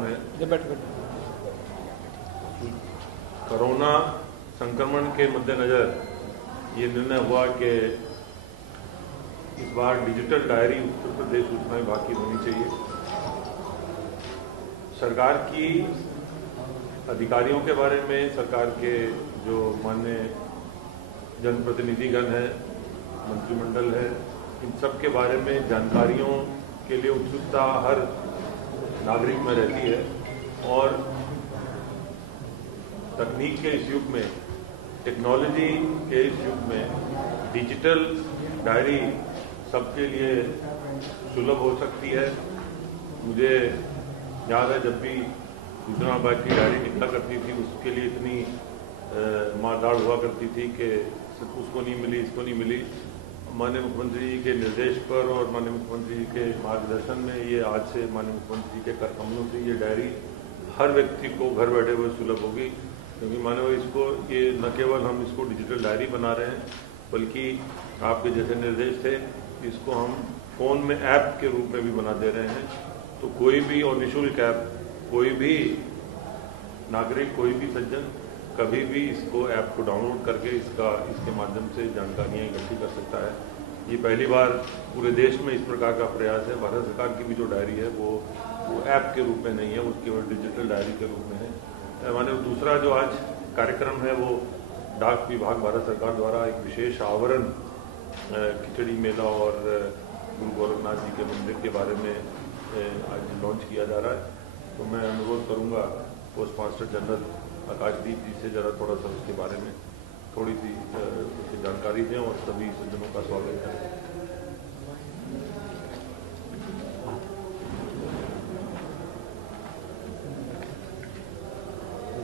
कार्यक्रम है। कोरोना संक्रमण के मद्देनजर ये निर्णय हुआ कि इस बार डिजिटल डायरी उत्तर प्रदेश सूचना विभाग की होनी चाहिए। सरकार की अधिकारियों के बारे में, सरकार के जो माननीय जनप्रतिनिधिगण हैं, मंत्रिमंडल है, इन सब के बारे में जानकारियों के लिए उत्सुकता हर नागरिक में रहती है और तकनीक के इस युग में, टेक्नोलॉजी के इस युग में डिजिटल डायरी सबके लिए सुलभ हो सकती है। मुझे याद है जब भी सूचना विभाग की डायरी निकला करती थी उसके लिए इतनी मारदाड़ हुआ करती थी कि उसको नहीं मिली, इसको नहीं मिली। माननीय मुख्यमंत्री जी के निर्देश पर और माननीय मुख्यमंत्री जी के मार्गदर्शन में ये आज से माननीय मुख्यमंत्री जी के कर कमलों से ये डायरी हर व्यक्ति को घर बैठे हुए सुलभ होगी। क्योंकि मानो इसको ये न केवल हम इसको डिजिटल डायरी बना रहे हैं बल्कि आपके जैसे निर्देश थे इसको हम फ़ोन में ऐप के रूप में भी बना दे रहे हैं। तो कोई भी और निःशुल्क ऐप, कोई भी नागरिक, कोई भी सज्जन कभी भी इसको ऐप को डाउनलोड करके इसके माध्यम से जानकारियाँ इकट्ठी कर सकता है। ये पहली बार पूरे देश में इस प्रकार का प्रयास है। भारत सरकार की भी जो डायरी है वो ऐप के रूप में नहीं है, वो केवल डिजिटल डायरी के रूप में है। माने दूसरा जो आज कार्यक्रम है वो डाक विभाग भारत सरकार द्वारा एक विशेष आवरण खिचड़ी मेला और गुरु गोरखनाथ जी के मंदिर के बारे में आज लॉन्च किया जा रहा है। तो मैं अनुरोध करूंगा पोस्ट मास्टर जनरल आकाशदीप जी से जरा थोड़ा सा उसके बारे में थोड़ी सी उसकी जानकारी दें और सभी सज्जनों का स्वागत करें।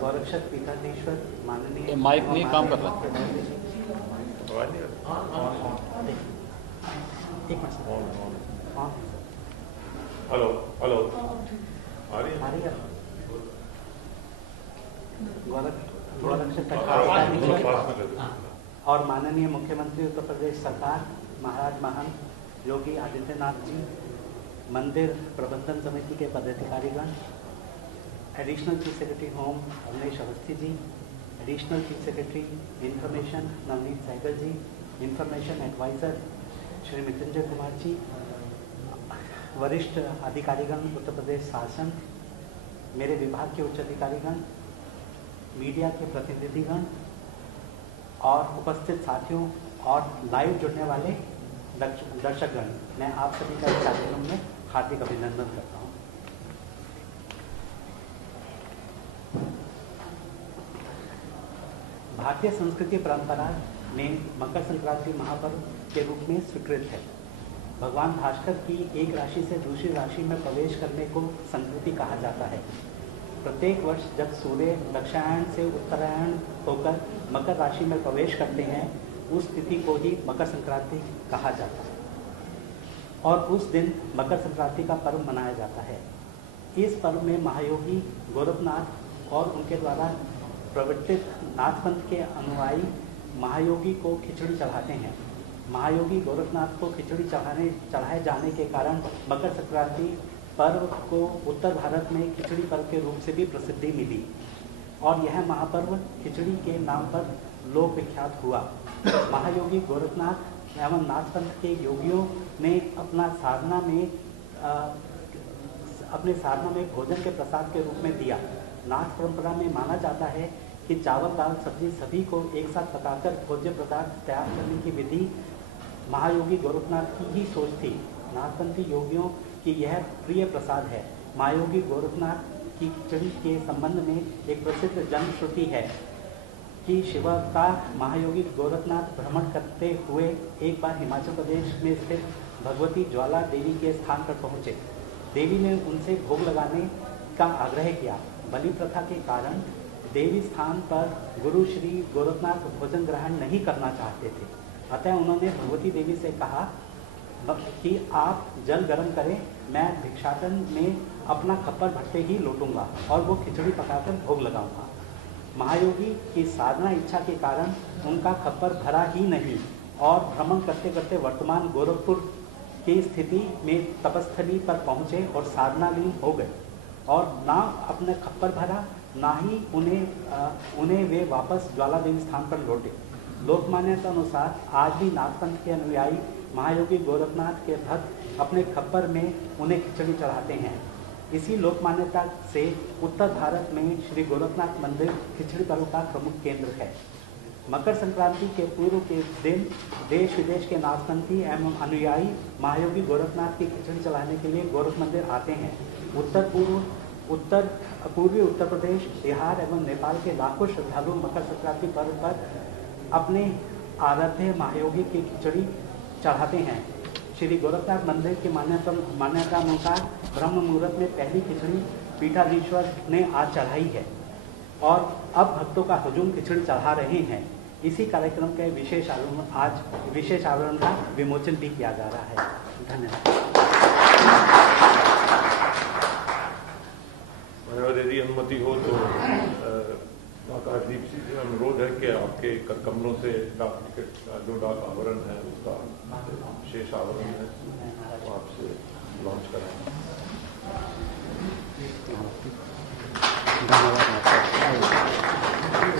गौरक्षक पीठाधीश्वर माननीय माइक नहीं काम कर रहा। हेलो हेलो, आ रही है? गौरक्षक और माननीय मुख्यमंत्री उत्तर प्रदेश सरकार महाराज महंत योगी आदित्यनाथ जी, मंदिर प्रबंधन समिति के पदाधिकारीगण, additional chief secretary home Awanish Awasthi ji, additional chief secretary information Navneet Sehgal ji, information adviser Shri Mrityunjay Kumar ji, वरिष्ठ अधिकारीगण उत्तर प्रदेश शासन, मेरे विभाग के उच्च अधिकारीगण, मीडिया के प्रतिनिधिगण और उपस्थित साथियों और लाइव जुड़ने वाले दर्शकगण, मैं आप सभी का इस कार्यक्रम में हार्दिक अभिनंदन करता हूं। भारतीय संस्कृति परंपरा में मकर संक्रांति महापर्व के रूप में स्वीकृत है। भगवान भास्कर की एक राशि से दूसरी राशि में प्रवेश करने को संक्रांति कहा जाता है। प्रत्येक वर्ष जब सूर्य दक्षिणायन से उत्तरायण होकर मकर राशि में प्रवेश करते हैं उस तिथि को ही मकर संक्रांति कहा जाता है और उस दिन मकर संक्रांति का पर्व मनाया जाता है। इस पर्व में महायोगी गोरखनाथ और उनके द्वारा प्रवर्तित नाथपंथ के अनुयायी महायोगी को खिचड़ी चढ़ाते हैं। महायोगी गोरखनाथ को खिचड़ी चढ़ाए जाने के कारण मकर संक्रांति पर्व को उत्तर भारत में खिचड़ी पर्व के रूप से भी प्रसिद्धि मिली और यह महापर्व खिचड़ी के नाम पर लोक विख्यात हुआ। महायोगी गोरखनाथ एवं नाथपंथ के योगियों ने अपने साधना में भोजन के प्रसाद के रूप में दिया। नाथ परंपरा में माना जाता है कि चावल दाल सब्जी सभी को एक साथ पकाकर भोज्य पदार्थ तैयार करने की विधि महायोगी गोरखनाथ की ही सोच थी। नाथपंथी योगियों की यह प्रिय प्रसाद है। महायोगी गोरखनाथ की खिचड़ी के संबंध में एक प्रसिद्ध जनश्रुति है कि शिवावतार महायोगी गोरखनाथ भ्रमण करते हुए एक बार हिमाचल प्रदेश में स्थित भगवती ज्वाला देवी के स्थान पर पहुँचे। देवी ने उनसे भोग लगाने का आग्रह किया। बलि प्रथा के कारण देवी स्थान पर गुरु श्री गोरखनाथ भोजन ग्रहण नहीं करना चाहते थे। अतः उन्होंने भगवती देवी से कहा कि आप जल गर्म करें, मैं भिक्षाटन में अपना खप्पर भट्टे ही लौटूंगा और वो खिचड़ी पकाकर भोग लगाऊंगा। महायोगी की साधना इच्छा के कारण उनका खप्पर भरा ही नहीं और भ्रमण करते करते वर्तमान गोरखपुर की स्थिति में तपस्थली पर पहुँचे और साधनालीन हो गए। और ना अपने खप्पर भरा, ना ही उन्हें वे वापस ज्वाला देवी स्थान पर लौटे। लोक मान्यता अनुसार आज भी नागपंथ के अनुयायी महायोगी गोरखनाथ के भक्त अपने खप्पर में उन्हें खिचड़ी चढ़ाते हैं। इसी लोक मान्यता से उत्तर भारत में श्री गोरखनाथ मंदिर खिचड़ी पर्व का प्रमुख केंद्र है। मकर संक्रांति के पूर्व के दिन देश विदेश के नागपंथी एवं अनुयायी महायोगी गोरखनाथ की खिचड़ी चढ़ाने के लिए गोरख मंदिर आते हैं। पूर्वी उत्तर प्रदेश, बिहार एवं नेपाल के लाखों श्रद्धालु मकर संक्रांति पर्व पर अपने आराध्य महायोगी की खिचड़ी चढ़ाते हैं। श्री गोरखनाथ मंदिर की मान्यता अनुसार ब्रह्म मुहूर्त में पहली खिचड़ी पीठाधीश्वर ने आज चढ़ाई है और अब भक्तों का हुजूम खिचड़ी चढ़ा रहे हैं। इसी कार्यक्रम के विशेष आवरण का विमोचन भी किया जा रहा है। धन्यवाद। यदि अनुमति हो तो आकाशदीप से अनुरोध है कि आपके कर कमलों से डाक टिकट का जो डाक आवरण है उसका विशेष आवरण है वो आपसे लॉन्च करें।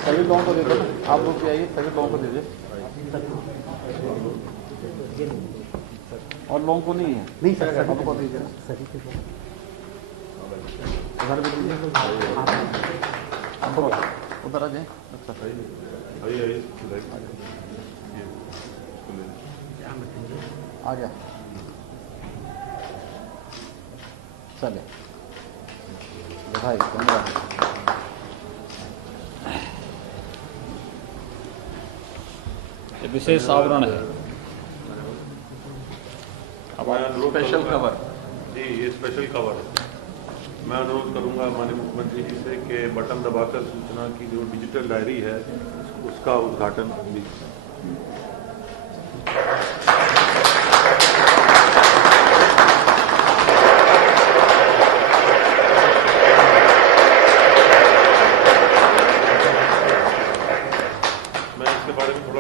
सभी लोगों को दे दो, आप लोग भी आइए, सभी लोगों को दे दीजिए। और लोगों को नहीं है? नहीं सर, सभी को दीजिए। उधर भी दीजिए, उधर आ जाए। आ गया, चले भाई। विशेष आवरण है, स्पेशल कवर जी, ये स्पेशल कवर है। मैं अनुरोध करूंगा माननीय मुख्यमंत्री जी से कि बटन दबाकर सूचना की जो डिजिटल डायरी है उसका उद्घाटन भी।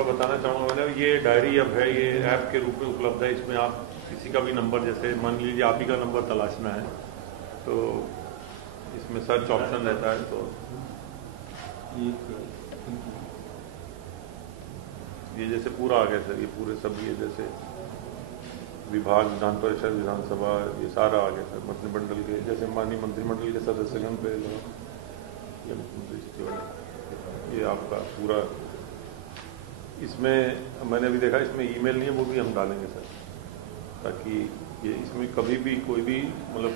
बताना चाहूँगा मैंने, ये डायरी अब है, ये ऐप के रूप में उपलब्ध है। इसमें आप किसी का भी नंबर, जैसे मान लीजिए आप ही का नंबर तलाशना है तो इसमें सर्च ऑप्शन रहता है। तो ये जैसे पूरा आ गया सर, ये पूरे सब ये जैसे विभाग, विधान परिषद, विधानसभा, ये सारा आ गया सर। मंत्रिमंडल के जैसे माननीय मंत्रिमंडल के सदस्यगण पे ये मुख्यमंत्री सचिवालय, ये आपका पूरा। इसमें मैंने अभी देखा इसमें ईमेल नहीं है, वो भी हम डालेंगे सर, ताकि ये इसमें कभी भी कोई भी मतलब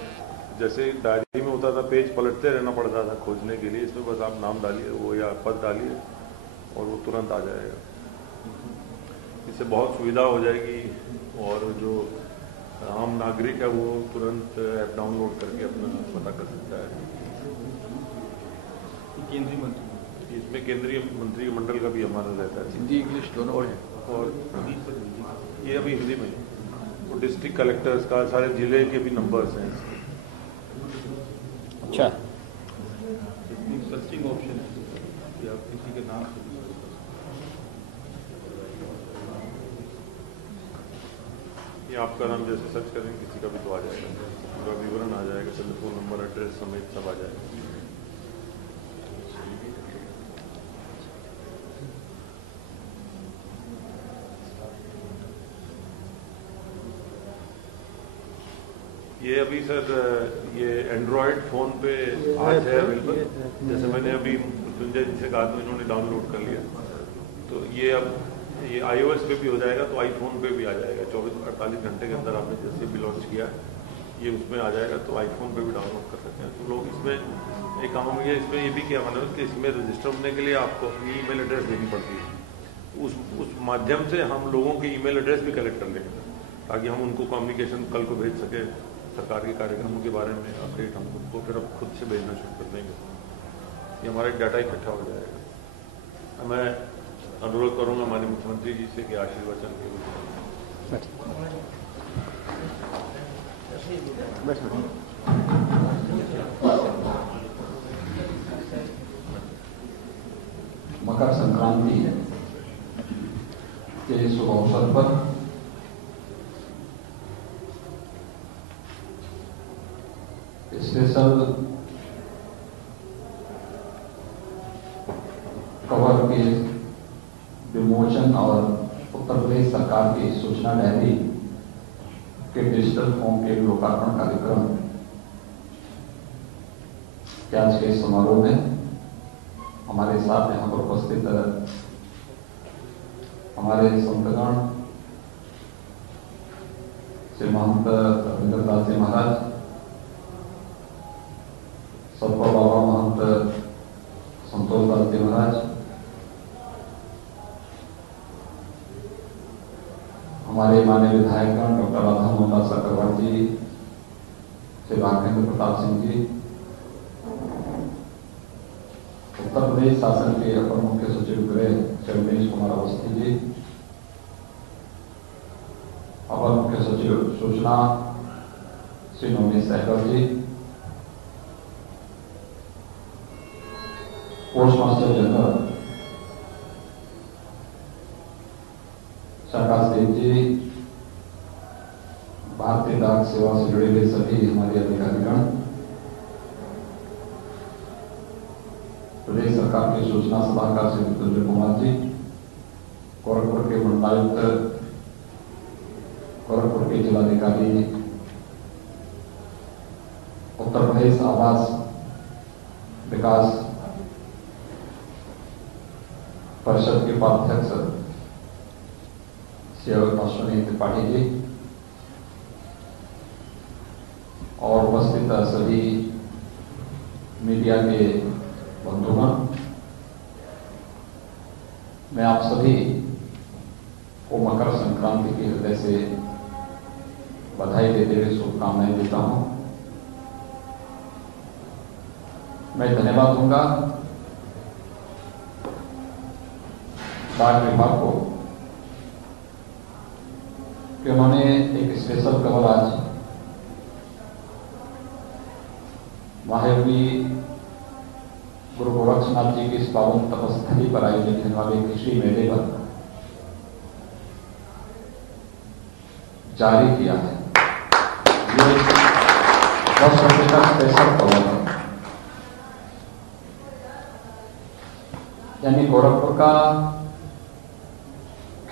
जैसे डायरी में होता था पेज पलटते रहना पड़ता था खोजने के लिए, इसमें बस आप नाम डालिए वो या पद डालिए और वो तुरंत आ जाएगा। इससे बहुत सुविधा हो जाएगी और जो आम नागरिक है वो तुरंत ऐप डाउनलोड करके अपना पता कर सकता है। केंद्रीय मंत्री, इसमें केंद्रीय मंत्रिमंडल का भी हमारा रहता है, हिंदी इंग्लिश दोनों और ये अभी हिंदी में और डिस्ट्रिक्ट कलेक्टर्स का सारे जिले के भी नंबर्स हैं। अच्छा, सर्चिंग ऑप्शन है कि आप किसी के नाम से ये आपका नाम जैसे सर्च करेंगे किसी का भी तो आ जाएगा, पूरा विवरण आ जाएगा, टेलीफोन नंबर, एड्रेस समेत सब आ जाएगा। ये अभी सर ये एंड्रॉयड फ़ोन पे आज है अवेलेबल। जैसे मैंने अभी मृत्युंजय जी से कहा तो इन्होंने डाउनलोड कर लिया, तो ये अब ये iOS पे भी हो जाएगा तो आईफोन पे भी आ जाएगा। 24-48 घंटे के अंदर आपने जैसे भी लॉन्च किया ये उसमें आ जाएगा, तो आईफोन पे भी डाउनलोड कर सकते हैं। तो लोग इसमें एक काम है, इसमें ये भी किया मैंने कि इसमें रजिस्टर होने के लिए आपको अपनी ईमेल एड्रेस देनी पड़ती है। उस माध्यम से हम लोगों के ईमेल एड्रेस भी कलेक्ट कर लेंगे ताकि हम उनको कम्युनिकेशन कल को भेज सके, सरकार के कार्यक्रमों के बारे में अपडेट हम उनको फिर अब खुद से भेजना शुरू कर देंगे। ये हमारा डाटा इकट्ठा हो जाएगा। मैं अनुरोध करूंगा माननीय मुख्यमंत्री जी से कि आशीर्वचन के रूप मकर संक्रांति के शुभ अवसर पर स्पेशल सरकार की सूचना डायरी के डिजिटल फॉर्म के लोकार्पण कार्यक्रम के आज के समारोह में हमारे साथ यहाँ पर उपस्थित हमारे संतगण श्री महंत रविंद्र दास जी महाराज, सतपाल बाबा महंत संतोष दास जी महाराज, हमारे माननीय विधायकगण डॉक्टर राधा मोहन दास अग्रवाल जी, श्री राघवेंद्र प्रताप सिंह जी, उत्तर प्रदेश शासन के अपर मुख्य सचिव गृह श्री उमेश कुमार अवस्थी जी, अपर मुख्य सचिव सूचना श्री नवनीत सहगल जी, पोस्ट मास्टर जनरल आकाश देव जी, भारतीय डाक सेवा से जुड़े हुए सभी हमारे अधिकारीगण, प्रदेश सरकार के सूचना सलाहकार श्री मृत्युंजय कुमार जी, गोरखपुर के मंडलायुक्त, गोरखपुर के जिलाधिकारी, उत्तर प्रदेश आवास विकास परिषद के उपाध्यक्ष श्री अश्विनी त्रिपाठी जी और उपस्थित सभी मीडिया के बंधुगण, मैं आप सभी को मकर संक्रांति की हृदय से बधाई देते हुए शुभकामनाएं देता हूं। मैं धन्यवाद दूंगा डाक विभाग को कि उन्होंने एक स्पेशल कवर आज महायोगी गुरु गोरक्षनाथ जी की इस पावन तपस्थली पर आयोजित होने वाले कृषि मेले पर जारी किया है। ये 10 रुपये का स्पेशल कवर है, यानी गोरखपुर का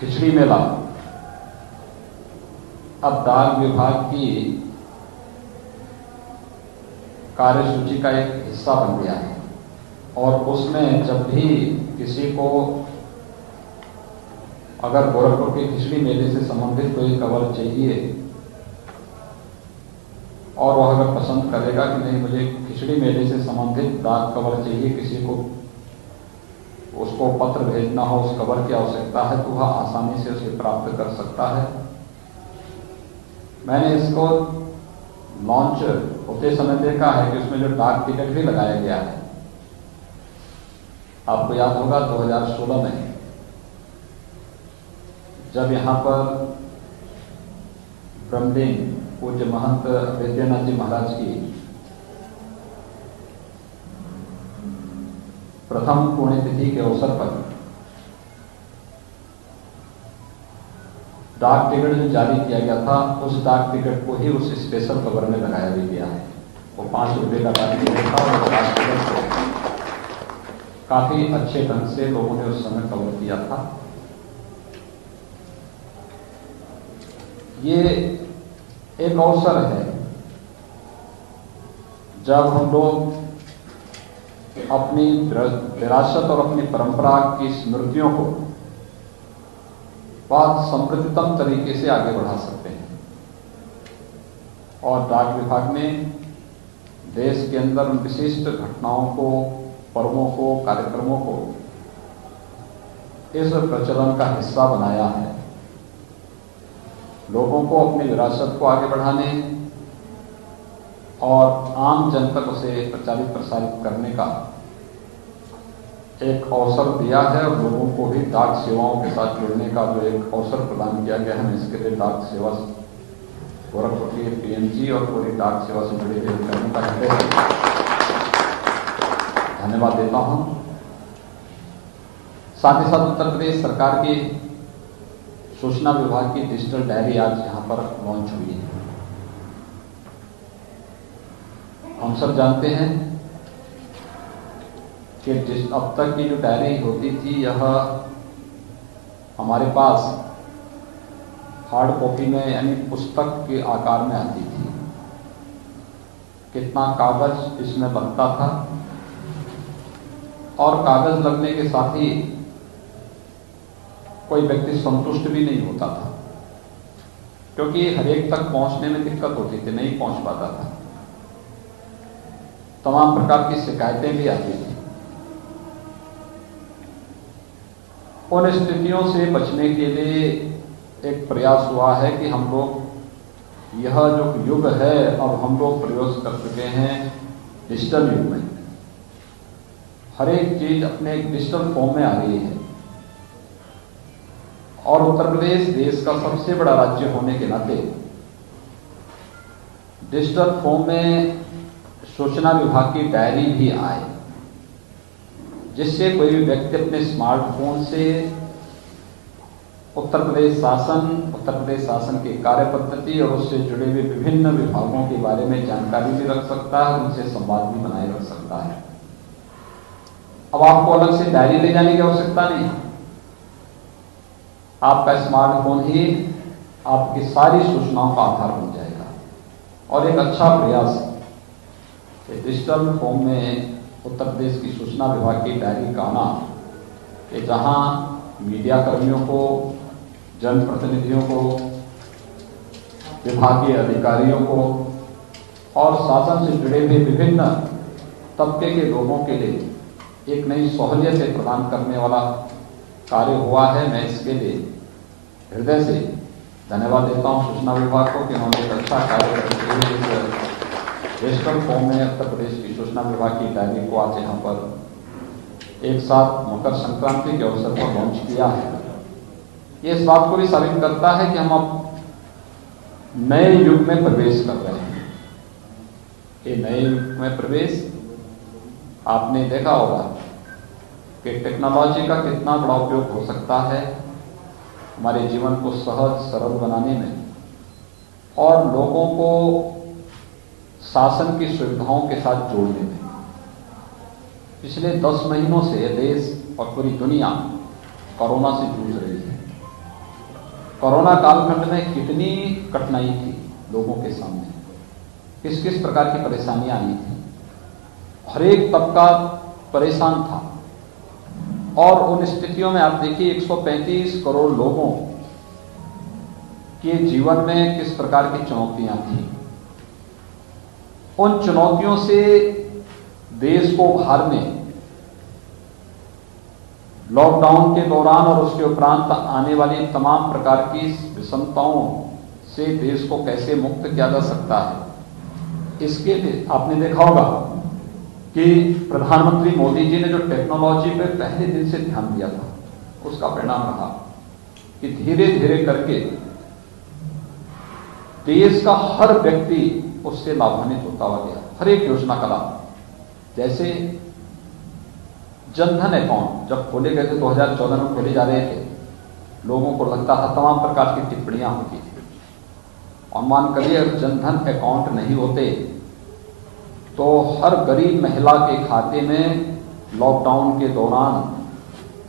खिचड़ी मेला अब डाक विभाग की कार्यसूची का एक हिस्सा बन गया है और उसमें जब भी किसी को अगर गोरखपुर के खिचड़ी मेले से संबंधित कोई कवर चाहिए और वह अगर पसंद करेगा कि नहीं मुझे खिचड़ी मेले से संबंधित डाक कवर चाहिए, किसी को उसको पत्र भेजना हो, उस कवर की आवश्यकता है, तो वह आसानी से उसे प्राप्त कर सकता है। मैंने इसको लॉन्च होते समय देखा है कि उसमें जो डाक टिकट भी लगाया गया है। आपको याद होगा 2016 में जब यहां पर ब्रह्मलीन पूज्य महंत वैद्यनाथ जी महाराज की प्रथम पुण्यतिथि के अवसर पर डाक टिकट जो जारी किया गया था, उस डाक टिकट को ही उस स्पेशल कवर में लगाया भी गया है। वो 5 रुपये का डाक टिकट था और डाक टिकट को काफी अच्छे ढंग से लोगों ने उस समय कवर किया था। ये एक अवसर है जब हम लोग अपनी विरासत और अपनी परंपरा की स्मृतियों को बहुत समृद्धतम तरीके से आगे बढ़ा सकते हैं। और डाक विभाग ने देश के अंदर उन विशिष्ट घटनाओं को, पर्वों को, कार्यक्रमों को इस प्रचलन का हिस्सा बनाया है। लोगों को अपनी विरासत को आगे बढ़ाने और आम जन तक उसे प्रचारित प्रसारित करने का एक अवसर दिया है और लोगों को भी डाक सेवाओं के साथ जुड़ने का जो एक अवसर प्रदान किया गया है। मैं इसके लिए डाक सेवा गोरखपुर के पीएमजी और पूरी डाक सेवा से जुड़े हुए कर्मी का हृदय से धन्यवाद देता हूं। साथ ही साथ उत्तर प्रदेश सरकार की सूचना विभाग की डिजिटल डायरी आज यहां पर लॉन्च हुई है। हम सब जानते हैं कि अब तक की जो डायरी होती थी, यह हमारे पास हार्ड कॉपी में यानी पुस्तक के आकार में आती थी। कितना कागज इसमें लगता था और कागज लगने के साथ ही कोई व्यक्ति संतुष्ट भी नहीं होता था, क्योंकि हर एक तक पहुंचने में दिक्कत होती थी, नहीं पहुंच पाता था। तमाम प्रकार की शिकायतें भी आती थी। उन स्थितियों से बचने के लिए एक प्रयास हुआ है कि हम लोग यह जो युग है अब हम लोग प्रयोग कर चुके हैं डिजिटल युग में। हर एक चीज अपने एक डिजिटल फॉर्म में आ रही है और उत्तर प्रदेश देश का सबसे बड़ा राज्य होने के नाते डिजिटल फॉर्म में सूचना विभाग की डायरी भी आए, जिससे कोई भी व्यक्ति अपने स्मार्टफोन से उत्तर प्रदेश शासन की कार्य पद्धति और उससे जुड़े हुए विभिन्न विभागों के बारे में जानकारी भी रख सकता है, उनसे संवाद भी बनाए रख सकता है। अब आपको अलग से डायरी ले जाने की आवश्यकता नहीं, आपका स्मार्टफोन ही आपकी सारी सूचनाओं का आधार बन जाएगा। और एक अच्छा प्रयास डिजिटल फॉर्म में उत्तर प्रदेश की सूचना विभाग की डायरी का आना, कि जहां मीडिया कर्मियों को, जनप्रतिनिधियों को, विभागीय अधिकारियों को और शासन से जुड़े हुए विभिन्न तबके के लोगों के लिए एक नई सहूलियतें प्रदान करने वाला कार्य हुआ है। मैं इसके लिए हृदय से धन्यवाद देता हूं सूचना विभाग को कि उन्होंने एक अच्छा कार्य करते हुए डिजिटल फॉर्म में उत्तर प्रदेश की सूचना विभाग की डायरी को आज यहाँ पर एक साथ मकर संक्रांति के अवसर पर लॉन्च किया है। ये इस बात को भी साबित करता है कि हम अब नए युग में प्रवेश कर रहे हैं। ये नए युग में प्रवेश आपने देखा होगा कि टेक्नोलॉजी का कितना बड़ा उपयोग हो सकता है हमारे जीवन को सहज सरल बनाने में और लोगों को शासन की सुविधाओं के साथ जोड़ने में। पिछले 10 महीनों से देश और पूरी दुनिया कोरोना से जूझ रही है। कोरोना कालखंड में कितनी कठिनाई थी लोगों के सामने, किस किस प्रकार की परेशानियां आई थी, हर एक तबका परेशान था। और उन स्थितियों में आप देखिए 135 करोड़ लोगों के जीवन में किस प्रकार की चुनौतियां थी। उन चुनौतियों से देश को उभारने लॉकडाउन के दौरान और उसके उपरांत आने वाली तमाम प्रकार की विषमताओं से देश को कैसे मुक्त किया जा सकता है, इसके लिए आपने देखा होगा कि प्रधानमंत्री मोदी जी ने जो टेक्नोलॉजी पे पहले दिन से ध्यान दिया था, उसका परिणाम रहा कि धीरे धीरे करके देश का हर व्यक्ति उससे लाभान्वित होता हुआ गया। हर एक योजना का लाभ, जैसे जनधन अकाउंट जब खोले गए थे 2014 में खोले जा रहे थे, लोगों को लगता था तमाम प्रकार की टिप्पणियां होती थी। और मान करिए अगर जनधन अकाउंट नहीं होते तो हर गरीब महिला के खाते में लॉकडाउन के दौरान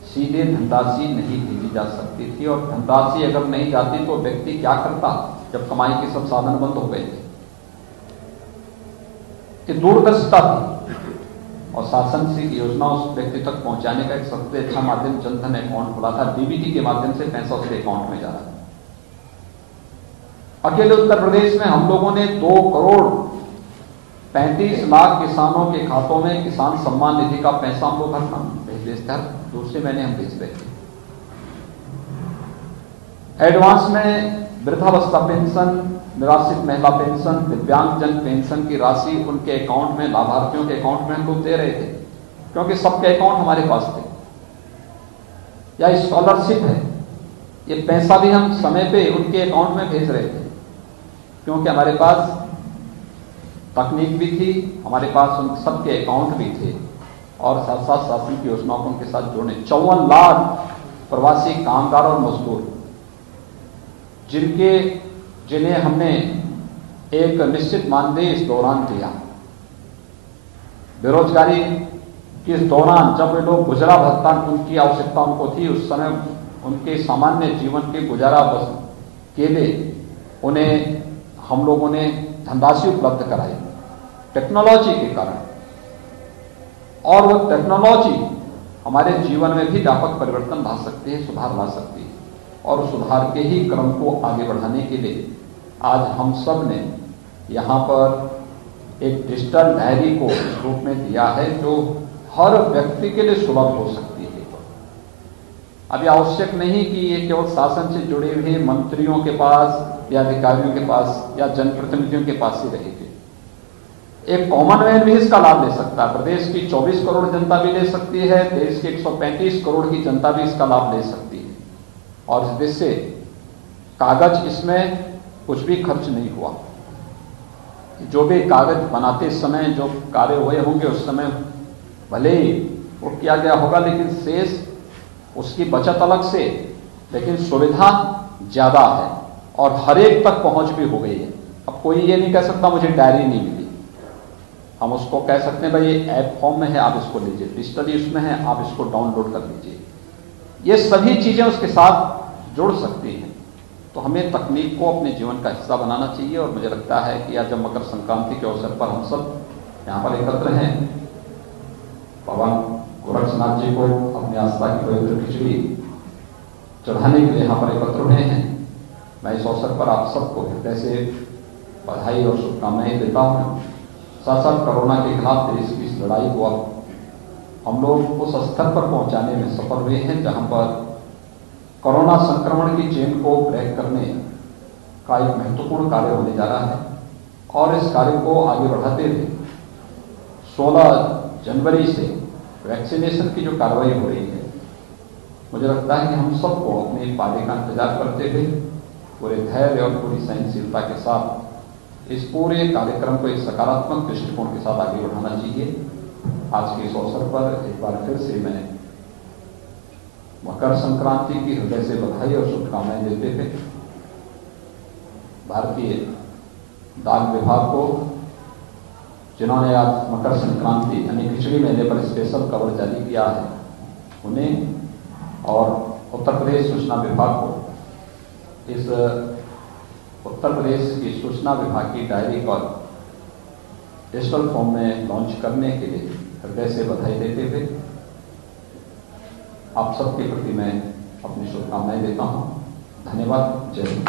सीधे धनराशि नहीं भेजी जा सकती थी। और धनराशि अगर नहीं जाती तो व्यक्ति क्या करता जब कमाई के सब साधन बंद हो गए थे। कि दूरदर्शिता थी और शासन से योजना उस व्यक्ति तक पहुंचाने का एक सबसे अच्छा माध्यम जनधन अकाउंट खुला था। डीबीटी के माध्यम से पैसा उसके अकाउंट में जा रहा था। अकेले उत्तर प्रदेश में हम लोगों ने 2 करोड़ 35 लाख किसानों के खातों में किसान सम्मान निधि का पैसा हम लोग हर भेज रहे, दूसरे महीने हम भेज रहे थे। एडवांस में वृद्धावस्था पेंशन, निराश्रित महिला पेंशन, दिव्यांगजन पेंशन की राशि उनके अकाउंट में, लाभार्थियों के अकाउंट में हम लोग दे रहे थे, क्योंकि सबके अकाउंट हमारे पास थे। या स्कॉलरशिप है, ये पैसा भी हम समय पे उनके अकाउंट में भेज रहे थे, क्योंकि हमारे पास तकनीक भी थी, हमारे पास उन सबके अकाउंट भी थे और साथ साथ शासन की योजनाओं को उनके साथ जोड़ने। 54 लाख प्रवासी कामगार और मजदूर जिन्हें हमने एक निश्चित मानदेय इस दौरान दिया। बेरोजगारी के इस दौरान जब वे लोग गुजारा भत्ता उनकी आवश्यकता उनको थी, उस समय उनके सामान्य जीवन के गुजारा लिए उन्हें हम लोगों ने धनराशि उपलब्ध कराई टेक्नोलॉजी के कारण, और वो टेक्नोलॉजी हमारे जीवन में भी व्यापक परिवर्तन ला सकती है, सुधार ला सकती है, और सुधार के ही क्रम को आगे बढ़ाने के लिए आज हम सब ने यहाँ पर एक डिजिटल डायरी को इस रूप में दिया है जो हर व्यक्ति के लिए सुलभ हो सकती है। अभी आवश्यक नहीं कि ये केवल शासन से जुड़े हुए मंत्रियों के पास या अधिकारियों के पास या जनप्रतिनिधियों के पास ही रहेगी। एक कॉमन मैन भी इसका लाभ ले सकता है। प्रदेश की 24 करोड़ जनता भी ले सकती है, देश की 135 करोड़ की जनता भी इसका लाभ ले सकती है, और जिससे कागज इसमें कुछ भी खर्च नहीं हुआ। जो भी कागज बनाते समय जो कार्य हुए होंगे उस समय भले ही वो किया गया होगा, लेकिन शेष उसकी बचत अलग से, लेकिन सुविधा ज्यादा है और हर एक तक पहुंच भी हो गई है। अब कोई ये नहीं कह सकता मुझे डायरी नहीं मिली, हम उसको कह सकते हैं भाई ये ऐप फॉर्म में है, आप इसको लीजिए, डिजिटली उसमें है, आप इसको डाउनलोड कर लीजिए। ये सभी चीजें उसके साथ जुड़ सकती हैं। तो हमें तकनीक को अपने जीवन का हिस्सा बनाना चाहिए, और मुझे लगता है कि आज जब मकर संक्रांति के अवसर पर हम सब यहाँ पर एकत्र हैं, भगवान गोरक्षनाथ जी को अपनी आस्था की पवित्र खिचड़ी चढ़ाने के लिए यहाँ पर एकत्र हुए हैं। मैं इस अवसर पर आप सबको हृदय से बधाई और शुभकामनाएं देता हूँ। साथ साथ कोरोना के खिलाफ देश की इस लड़ाई को अब हम लोग उस स्तर पर पहुंचाने में सफल हुए हैं जहां पर कोरोना संक्रमण की चेन को ब्रेक करने का एक महत्वपूर्ण कार्य होने जा रहा है, और इस कार्य को आगे बढ़ाते हुए 16 जनवरी से वैक्सीनेशन की जो कार्रवाई हो रही है, मुझे लगता है कि हम सबको अपने पाले का इंतजार करते हुए पूरे धैर्य और पूरी सहनशीलता के साथ इस पूरे कार्यक्रम को एक सकारात्मक दृष्टिकोण के साथ आगे बढ़ाना चाहिए। आज के इस अवसर पर एक बार फिर से मैं मकर संक्रांति की हृदय से बधाई और शुभकामनाएं देते हुए भारतीय डाक विभाग को, जिन्होंने आज मकर संक्रांति यानी खिचड़ी मेले पर स्पेशल कवर जारी किया है, उन्हें और उत्तर प्रदेश सूचना विभाग को इस उत्तर प्रदेश की सूचना विभाग की डायरी को डिजिटल फॉर्म में लॉन्च करने के लिए हृदय से बधाई देते हुए आप सबके प्रति मैं अपनी शुभकामनाएं देता हूं। धन्यवाद। जय हिंद।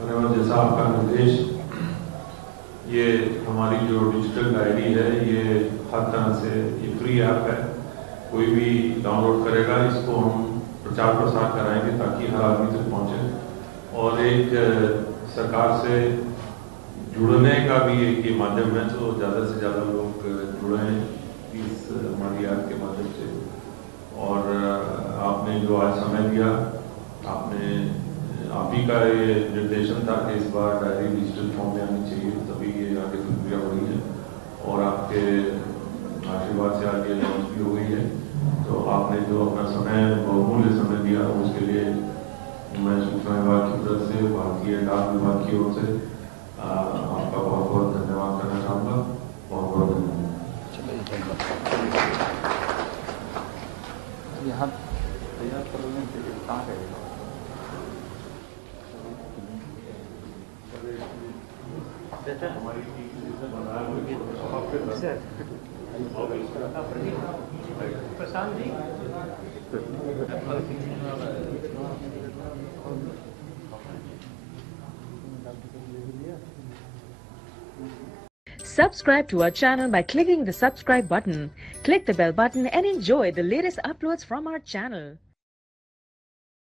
धन्यवाद। जैसा आपका निर्देश, ये हमारी जो डिजिटल डायरी है ये हर तरह से ये फ्री ऐप है, कोई भी डाउनलोड करेगा, इसको हम प्रचार प्रसार कराएंगे ताकि हर आदमी तक पहुंचे, और एक सरकार से जुड़ने का भी एक ये माध्यम है, तो ज़्यादा से ज़्यादा लोग जुड़े इस हमारी ऐप के माध्यम से। और आपने जो आज समय दिया, आप ही का ये निर्देशन था कि इस बार डायरी डिजिटल फॉर्म में आनी चाहिए, तभी ये आगे प्रक्रिया हो रही है, और आपके आशीर्वाद से आगे लॉन्च भी हो गई है। तो आपने जो अपना समय, बहुमूल्य समय दिया, उसके लिए मैं सूचना विभाग की तरफ से, भारतीय डाक विभाग की ओर से आपका बहुत बहुत धन्यवाद करना चाहूँगा। बहुत बहुत धन्यवाद। यहाँ तैयार करने के लिए कहाँ रहेगा? हमारी टीम से बनाया Prashant ji, Subscribe to our channel by clicking the subscribe button. Click the bell button and enjoy the latest uploads from our channel.